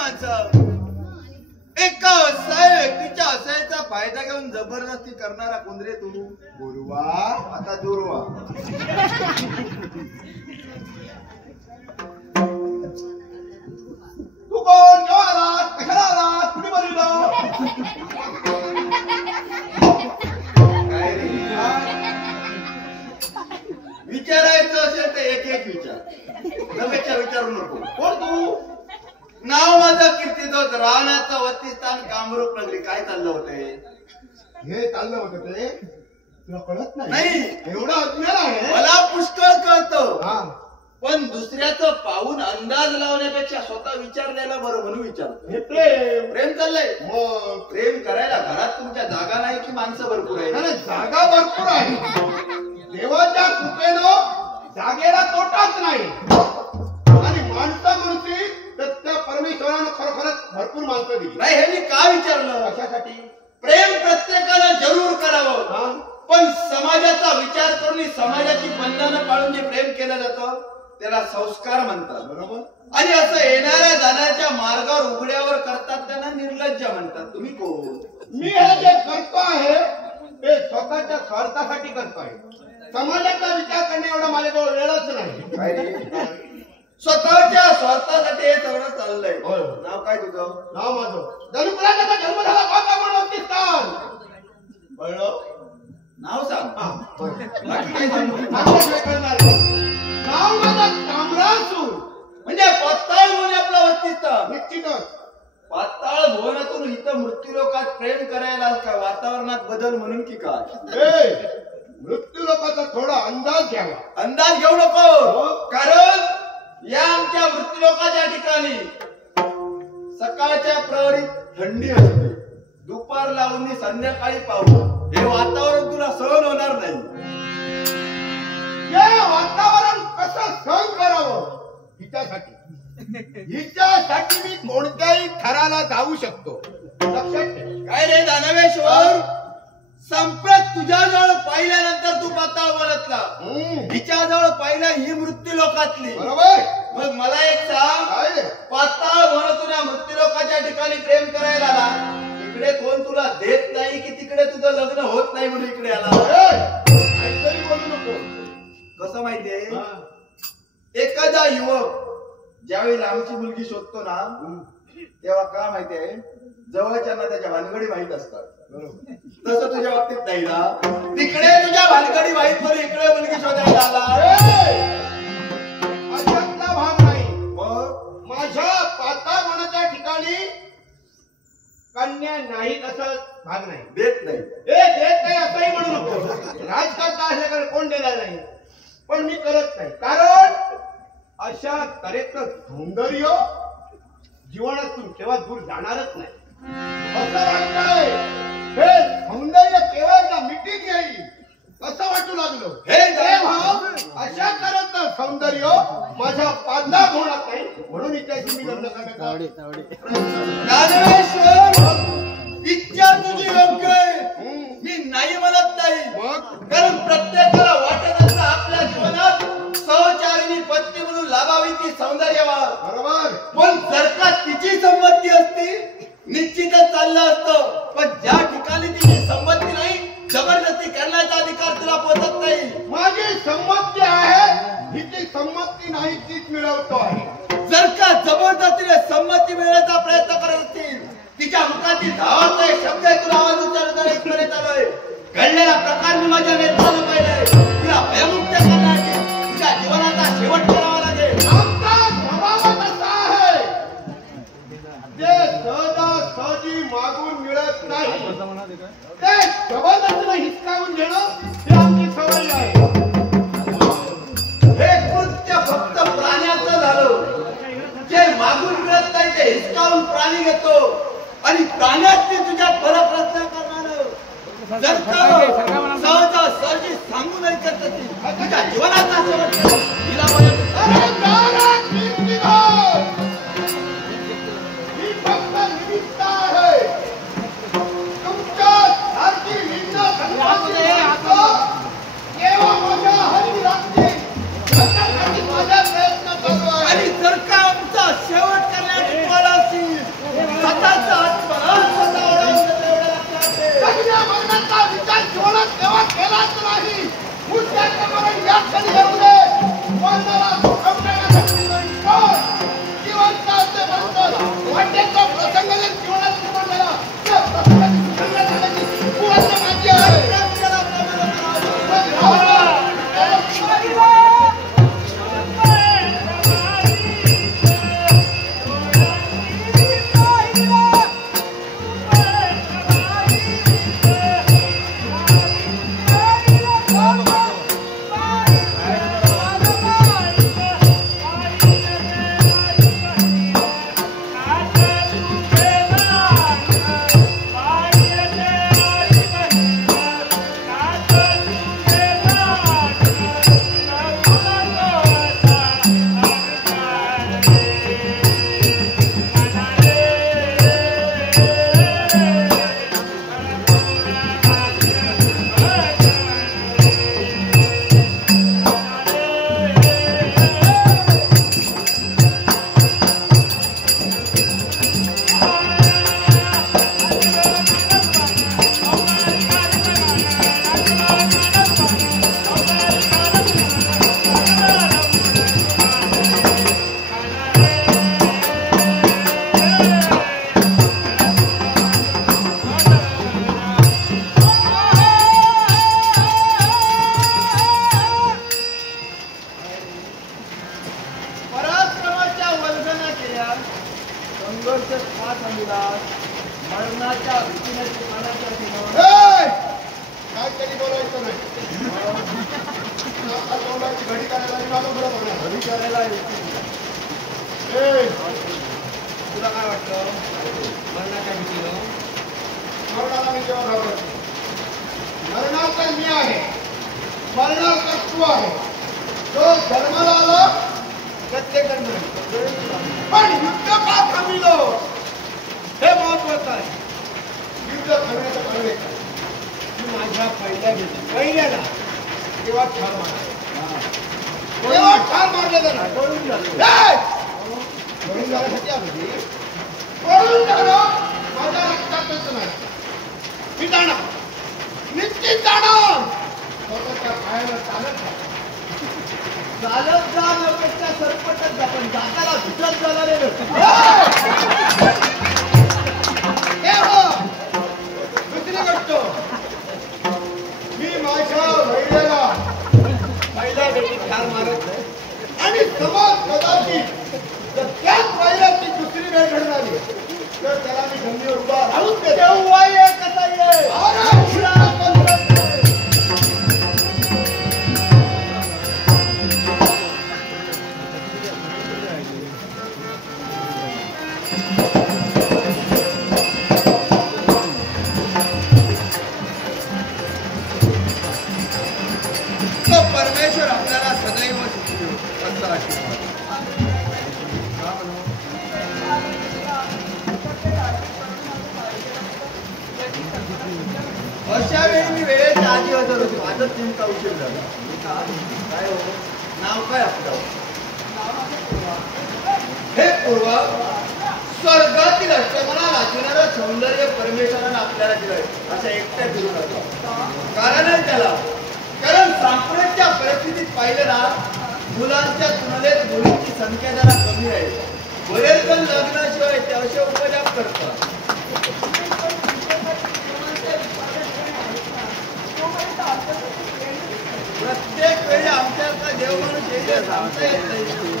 माणसं एका व्यक्तीच्या असायचा फायदा घेऊन जबरदस्ती करणारा कोण रे तू? गुरुवा. आता दुर्वा. तू कोण? केव्हा आलास? कशाला आलास? कुठे बोललो? काय रे? विचारायचं असेल तर एक एक विचार, लगेच विचारू नको. कोण तू? नाव माझं कीर्तिध्वज, राहण्याचं वतीस्थान कामरूप नगरी. काय चाललं होतंय? हे चाललं होतं ते तुला कळत नाही? नाही. एवढा अज्ञान आहे? मला पुष्कळ कळतं, हा. पण दुसऱ्याचं पाहून अंदाज लावण्यापेक्षा स्वतः विचारलेलं बरं म्हणून विचारतो. हे प्रेम. प्रेम चाललंय. मग प्रेम करायला घरात तुमच्या जागा नाही की माणसं भरपूर आहे? अरे जागा भरपूर आहे. देवाच्या कृपेनं जागेला तोटाच नाही. आणि माणसं म्हणती तर त्या परमेश्वरानं खरोखरच भरपूर माणसं दिली. नाही, हे मी का विचारलं? कशासाठी? प्रेम प्रत्येकाला जरूर करावं, हा? पण समाजाचा विचार करून समाजाची बंधनं पाळून जे प्रेम केलं जातं त्याला संस्कार म्हणतात. बरोबर. आणि असं येणाऱ्या जाण्याच्या मार्गावर उघड्यावर करतात त्यांना निर्लज्ज म्हणतात. तुम्ही कोण? मी हे जे करतो आहे ते स्वतःच्या स्वार्थासाठी करतो आहे. समाजाचा विचार करणे एवढा माझ्याजवळ वेळच नाही. काय रे? स्वतःच्या स्वार्थासाठी हे सगळं चाललंय. होय. नाव काय तुझं? नाव माझं जन्मराजा जन्म झाला कोणता म्हणून स्थान कळलं? नाव सांग. हा. बाकी काय सांगू? आता काय करणार? नाव माझं ताम्रासूर. म्हणजे पाताळ भुवन आपलं वस्तीस्थान. निश्चितच. पाताळ भुवनातून इथं मृत्यूलोकात प्रेम करायला काय वातावरणात बदल म्हणून की काय? मृत्यू लोकांचा थोडा अंदाज घ्यावा. अंदाज घेऊ नको, कारण या आमच्या मृत्यूलोकाच्या ठिकाणी सकाळच्या प्रहरीत थंडी असते, दुपार लावून संध्याकाळी पाऊस. हे वातावरण तुला सहन होणार नाही. हे वातावरण कसं सहन करावं हिच्यासाठी मी कोणत्याही थराला जाऊ शकतो. लक्षात ठेव. काय रे दानवेश्वर, संप्रत तुझ्याजवळ पाहिल्यानंतर तू पाताळ बोलतला, हिच्याजवळ पाहिलं ही मृत्यू लोकातली. बरोबर. मग मला एक सांग, काय पाताळ भुवन तुला मृत्यू लोकाच्या ठिकाणी प्रेम करायला आला, इकडे कोण तुला देत नाही की तिकडे तुझं लग्न होत नाही म्हणून इकडे आला? काहीतरी बोलू नको. कसं माहितीये, एखादा युवक ज्यावेळी आमची मुलगी शोधतो ना, तेव्हा का माहितीये, जवळच्या ना त्याच्या भानगडी माहित असतात. तसं तुझ्या बाबतीत नाही ना, तिकडे तुझ्या भानगडी माहित म्हणून इकडे मुलगी शोधायला आला. अशातला भाग नाही. मग माझ्या पाताळ भुवनाच्या ठिकाणी कन्या नाहीत असं भाग नाही. देत नाही. देत नाही असंही म्हणू नको. राजकारता असल्याकडे कोण देणार नाही, पण मी करत नाही. कारण अशा तऱ्हेचं सौंदर्य जीवनातून केव्हा दूर जाणारच नाही. असं वाटतंय हे सौंदर्य केव्हा मिटिंग येईल असं वाटू लागलं. हे भाव अशा तऱ्हेचं सौंदर्य माझ्या पाताळ भुवनात नाही, म्हणून इच्छाशी मी लग्न करण्याचा इच्छा तुझी योग्य आहे, मी नाही म्हणत नाही. कारण प्रत्येकाला वाटत असतं आपल्या जीवनात सहचारिणी पत्नी म्हणून लाभावी ती सौंदर्यवान. बरोबर. पण जर का तिची संमती असती निश्चितच चाललं असतं, पण ज्या ठिकाणी तिची संमती नाही, जबरदस्ती करण्याचा अधिकार तुला पोचत नाही. माझी संमती आहे, हिची संमती नाही तीच मिळवतो आहे. जर का जबरदस्तीने संमती मिळवण्याचा प्रयत्न करत असतील, तिच्या मुखातील धावाचा एक शब्द तुला आवाज उच्चारताना इथपर्यंत आलोय. घडलेला प्रकार मी माझ्या नेत्रानं पाहिलंय. तुला भयमुक्त करण्यासाठी तुझ्या जीवनाचा शेवट करावा लागेल. आमचा स्वभाव असा आहे, ते सहजासहजी मागून मिळत नाही, ते जबरदस्तीने हिसकावून घेणं ही आमची सवय आहे. हे कृत्य फक्त प्राण्याचं झालं. जे मागून मिळत नाही ते हिसकावून प्राणी घेतो, आणि प्राण्यात तुझ्या फरक रचना करणार जर का सहजासहजी सांगू नाही करत तुझ्या जीवनाचा शेवट आणि जर का आमचा शेवट करण्याची तुम्हाला असेल वर्ष का थांबिलास मरणाच्या भीतीने मनाच्या ठिकाणी काहीतरी बोलायचं नाही आता तोंडाची घडी करायला आणि मला बरं होणार. घरी करायला येते. तुला काय वाटतं मरणाच्या भीतीनं मरणाला मी जेव्हा घाबरतो मरणाचा मी आहे मरणाचा तू आहे तो धर्माला आला प्रत्येक पण युद्ध का थांबिलो हे महत्वाचं आहे. युद्ध थांबण्याचं कारण एक आहे. मी माझ्या पहिल्याला तेव्हा ठार मारला तेव्हा ठार मारले जाणार पळून जातो. पळून जाण्यासाठी आलो पळून जाणं माझ्या रक्तातच नाही. मी जाणार निश्चित जाणार स्वतःच्या पायाला चालत नाही. चालत जाण्यापेक्षा सरपटत जा पण जाताना भिजत जाणारे हे हो दुसरी गोष्ट मी माझ्या महिलेला पहिल्या भेटीत ठार मारत नाही आणि समाज कदाचित जर त्याच महिन्याची दुसरी वेळ घडणारी तर त्याला मी गंभीर उभा राहून तेव्हा ये कसा ये परमेश्वर आपल्याला सदैव सुखी असा आशीर्वाद. अशा वेळी मी वेळेच्या आधी हजर होतो. आजच नेमका उशीर झाला. काय हो नाव काय आपलं? हे पूर्वा स्वर्गातील अष्टमला लाजणारं सौंदर्य परमेश्वरानं आपल्याला दिलंय असं एकट्या फिरू नका. कारण आहे त्याला कारण सापडेच्या परिस्थितीत पाहिलं ना मुलांच्या तुलनेत मुलींची संख्या जरा कमी आहे. बरेच जण लग्नाशिवाय ते असे उपजाप करतात. प्रत्येक वेळी आमच्याकडे देव माणूस येते सांगता येत नाही.